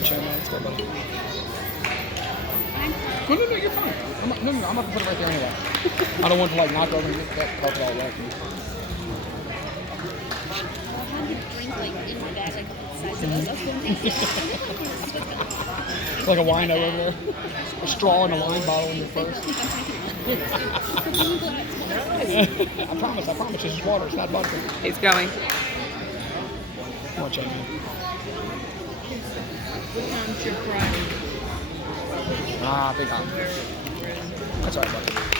right, Shane, man. Let's go, buddy. No, you're fine. I'm about to put it right there anyway. I don't want to like knock over and get that carpet all wet. It's like a wino over there. A straw in a wine bottle in your purse. I promise, it's just water, it's not vodka. He's going. Come on, Jamie. Big on. That's all right, buddy.